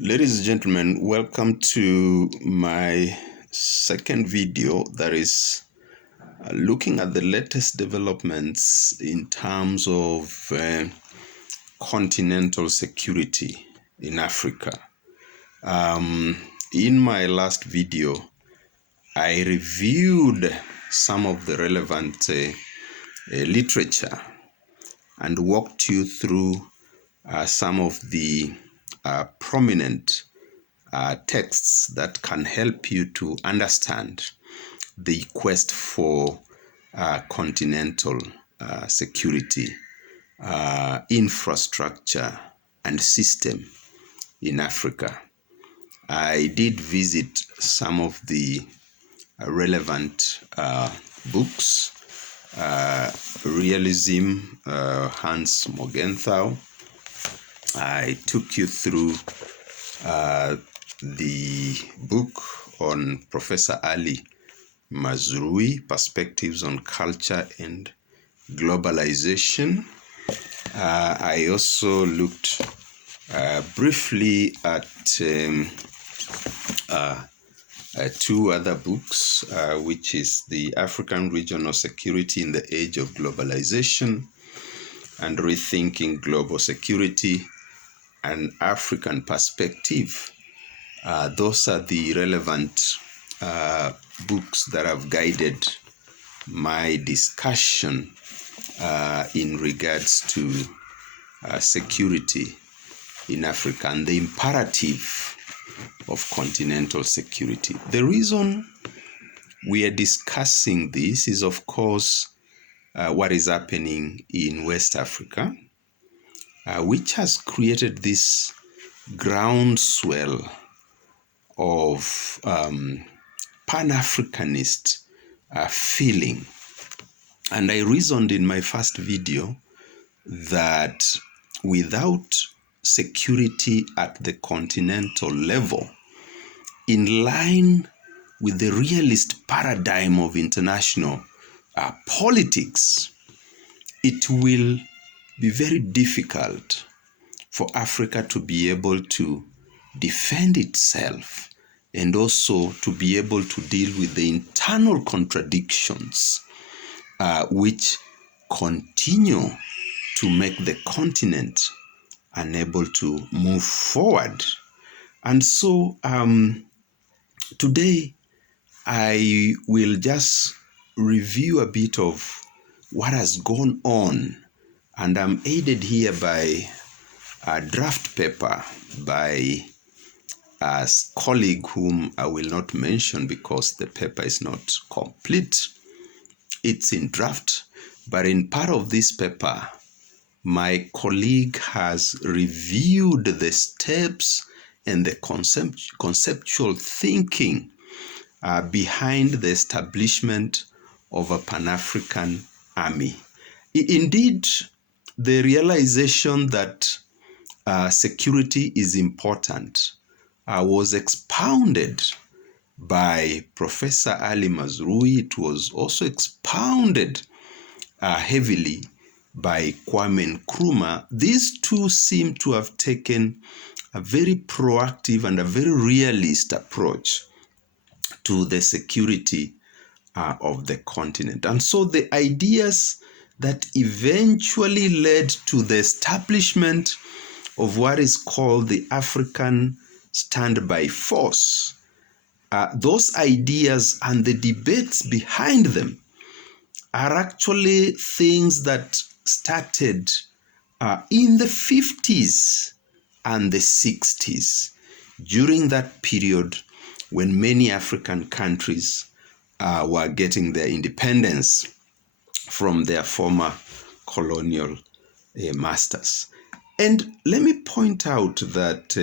Ladies and gentlemen, welcome to my second video that is looking at the latest developments in terms of continental security in Africa. In my last video, I reviewed some of the relevant literature and walked you through some of the prominent texts that can help you to understand the quest for continental security, infrastructure, and system in Africa. I did visit some of the relevant books, Realism, Hans Morgenthau. I took you through the book on Professor Ali Mazrui, Perspectives on Culture and Globalization. I also looked briefly at two other books, which is The African Regional Security in the Age of Globalization and Rethinking Global Security, an African Perspective. Those are the relevant books that have guided my discussion in regards to security in Africa and the imperative of continental security. The reason we are discussing this is, of course, what is happening in West Africa, which has created this groundswell of Pan-Africanist feeling. And I reasoned in my first video that without security at the continental level, in line with the realist paradigm of international politics, it will be very difficult for Africa to be able to defend itself and also to be able to deal with the internal contradictions which continue to make the continent unable to move forward. And so today I will just review a bit of what has gone on, and I'm aided here by a draft paper by a colleague whom I will not mention because the paper is not complete. It's in draft, but in part of this paper, my colleague has reviewed the steps and the conceptual thinking behind the establishment of a Pan-African army. Indeed, the realization that security is important was expounded by Professor Ali Mazrui. It was also expounded heavily by Kwame Nkrumah. These two seem to have taken a very proactive and a very realist approach to the security of the continent. And so the ideas that eventually led to the establishment of what is called the African Standby Force, those ideas and the debates behind them are actually things that started in the 50s and the 60s, during that period when many African countries were getting their independence from their former colonial masters. And let me point out that,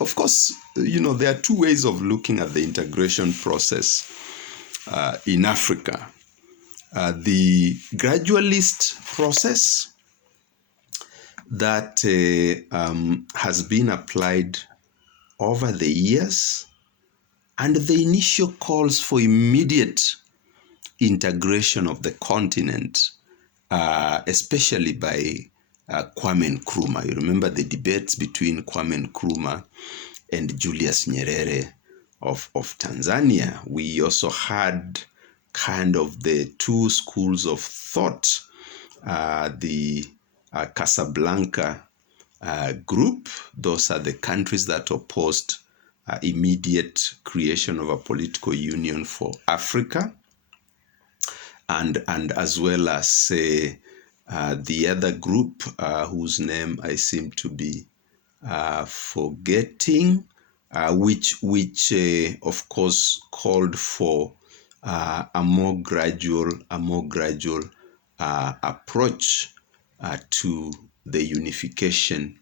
of course, there are two ways of looking at the integration process in Africa. The gradualist process that has been applied over the years, and the initial calls for immediate integration of the continent, especially by Kwame Nkrumah. You remember the debates between Kwame Nkrumah and Julius Nyerere of Tanzania. We also had kind of the two schools of thought, the Casablanca group. Those are the countries that opposed immediate creation of a political union for Africa, and as well as the other group whose name I seem to be forgetting, which of course called for a more gradual approach to the unification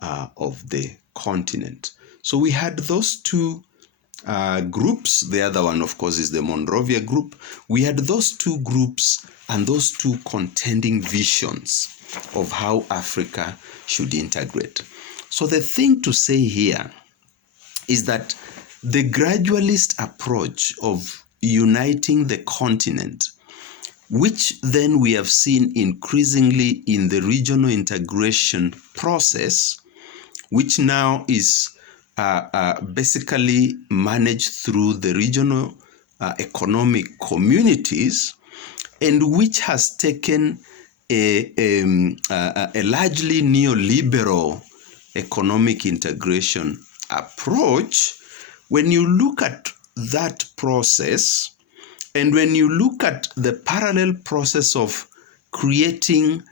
of the continent. So we had those two groups. The other one, of course, is the Monrovia group. We had those two groups and those two contending visions of how Africa should integrate. So the thing to say here is that the gradualist approach of uniting the continent, which then we have seen increasingly in the regional integration process, which now is basically managed through the regional economic communities, and which has taken a largely neoliberal economic integration approach. When you look at that process, and when you look at the parallel process of creating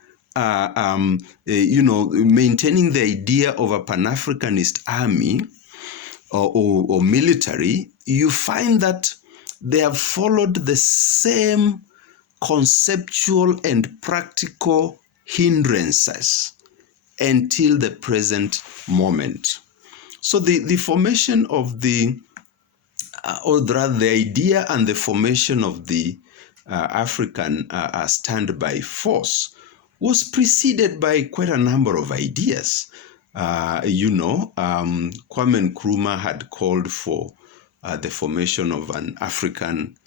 maintaining the idea of a Pan-Africanist army or military, you find that they have followed the same conceptual and practical hindrances until the present moment. So the formation of or rather the idea and the formation of the African standby force was preceded by quite a number of ideas. Kwame Nkrumah had called for the formation of an African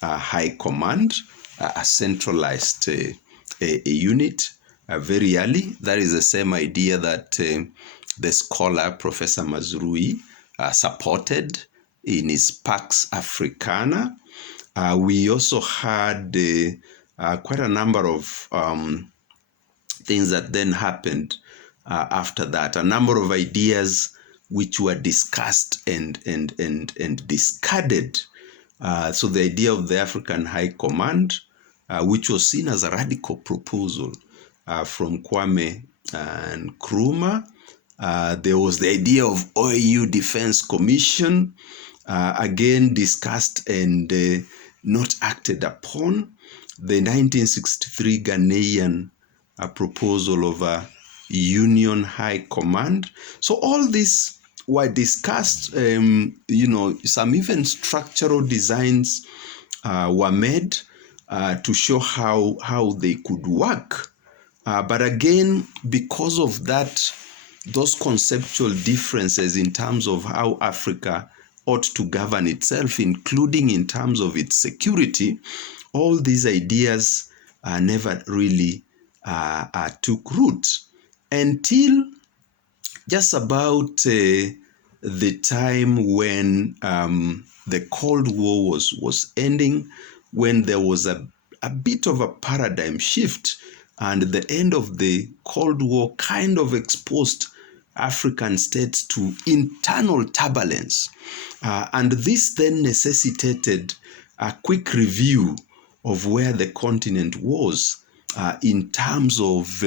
high command, a centralized a unit very early. That is the same idea that the scholar Professor Mazrui supported in his Pax Africana. We also had quite a number of things that then happened after that. A number of ideas which were discussed and discarded. So the idea of the African High Command, which was seen as a radical proposal from Kwame and Nkrumah. There was the idea of OAU Defense Commission, again discussed and not acted upon. The 1963 Ghanaian proposal of a Union High Command. So all these were discussed, some even structural designs were made to show how they could work. But again, because of those conceptual differences in terms of how Africa ought to govern itself, including in terms of its security, all these ideas never really took root until just about the time when the Cold War was ending, when there was a bit of a paradigm shift, and the end of the Cold War kind of exposed African states to internal turbulence. And this then necessitated a quick review of where the continent was in terms of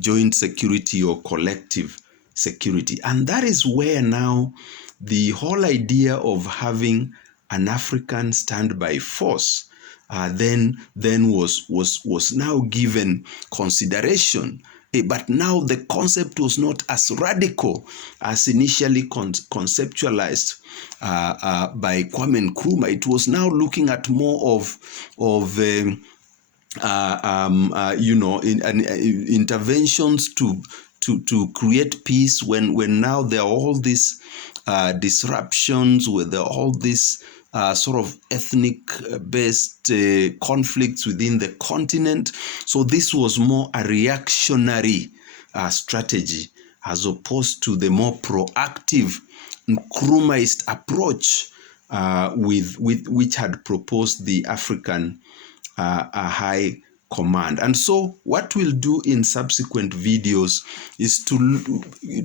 joint security or collective security. And that is where now the whole idea of having an African standby force then was now given consideration. But now the concept was not as radical as initially conceptualized by Kwame Nkrumah. It was now looking at more of interventions to create peace when now there are all these disruptions, where there are all these sort of ethnic-based conflicts within the continent. So this was more a reactionary strategy as opposed to the more proactive Nkrumahist approach with which had proposed the African High Command. And so what we'll do in subsequent videos is to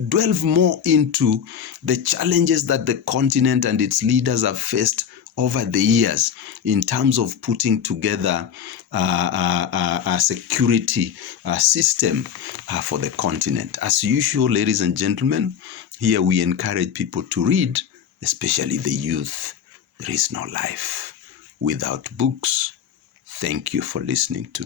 delve more into the challenges that the continent and its leaders have faced over the years in terms of putting together a security system for the continent. As usual, ladies and gentlemen, here we encourage people to read, especially the youth. There is no life without books. Thank you for listening to me.